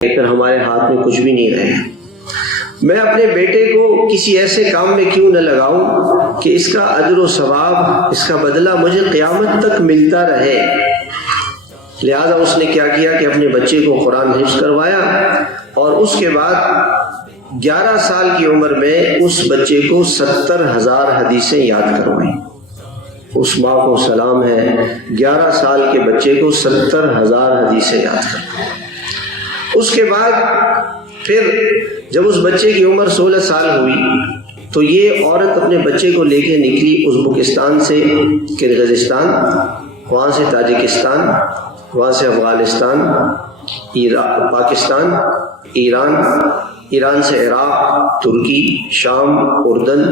لیکن ہمارے ہاتھ میں کچھ بھی نہیں رہے۔ میں اپنے بیٹے کو کسی ایسے کام میں کیوں نہ لگاؤں کہ اس کا اجر و ثواب، اس کا بدلہ مجھے قیامت تک ملتا رہے۔ لہذا اس نے کیا کیا کہ اپنے بچے کو قرآن حفظ کروایا، اور اس کے بعد 11 سال کی عمر میں اس بچے کو 70,000 حدیثیں یاد کروائیں۔ اس ماں کو سلام ہے، 11 سال کے بچے کو 70,000 حدیثیں یاد کروائیں۔ اس کے بعد پھر جب اس بچے کی عمر 16 سال ہوئی تو یہ عورت اپنے بچے کو لے کے نکلی ازبکستان سے کرغزستان، وہاں سے تاجکستان، وہاں سے افغانستان، پاکستان، ایران سے عراق، ترکی، شام، اردن،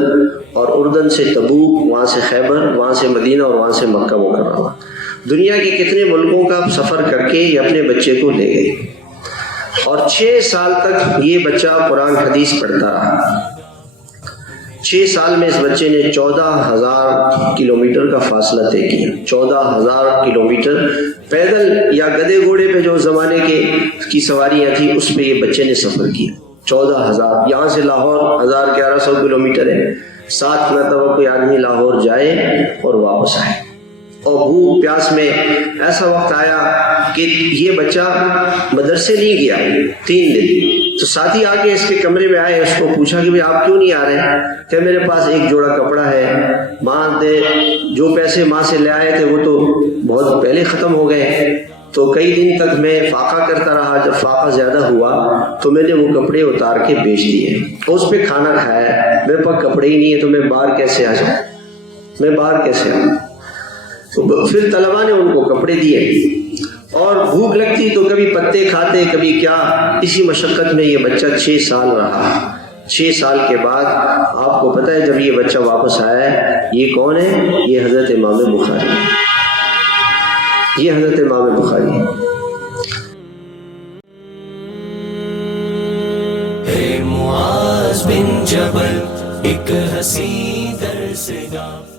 اور اردن سے تبوک، وہاں سے خیبر، وہاں سے مدینہ، اور وہاں سے مکہ مکرمہ۔ دنیا کے کتنے ملکوں کا سفر کر کے یہ اپنے بچے کو لے گئی، اور 6 سال تک یہ بچہ قرآن حدیث پڑھتا رہا۔ 6 سال میں اس بچے نے 14,000 کلومیٹر کا فاصلہ طے کیا۔ 14,000 کلومیٹر پیدل یا گدے گھوڑے پہ جو زمانے کی سواریاں تھیں اس پہ یہ بچے نے سفر کیا۔ 14,000، یہاں سے لاہور 1,100 کلومیٹر ہے۔ 7 مرتبہ کوئی آدمی لاہور جائے اور واپس آئے۔ اور بھوک پیاس میں ایسا وقت آیا کہ یہ بچہ مدرسے نہیں گیا 3 دن، تو ساتھی آ کے اس کے کمرے میں آئے، اس کو پوچھا کہ بھئی آپ کیوں نہیں آ رہے؟ کہ میرے پاس ایک جوڑا کپڑا ہے، ماں دے جو پیسے ماں سے لے آئے تھے وہ تو بہت پہلے ختم ہو گئے، تو کئی دن تک میں فاقہ کرتا رہا، جب فاقہ زیادہ ہوا تو میں نے وہ کپڑے اتار کے بیچ دیے، اس پہ کھانا کھایا ہے، میرے پاس کپڑے ہی نہیں ہے، تو میں باہر کیسے آ جاؤں، میں باہر کیسے آؤں؟ تو پھر طلباء نے ان کو کپڑے دیے، اور بھوک لگتی تو کبھی پتے کھاتے کبھی کیا، اسی مشقت میں یہ بچہ 6 سال رہا۔ 6 سال کے بعد آپ کو پتہ ہے جب یہ بچہ واپس آیا ہے، یہ کون ہے؟ یہ حضرت امام بخاری ہے، یہ حضرت امام بخاری ہے۔ اے معاذ بن جبل، ایک حسین درس گاہ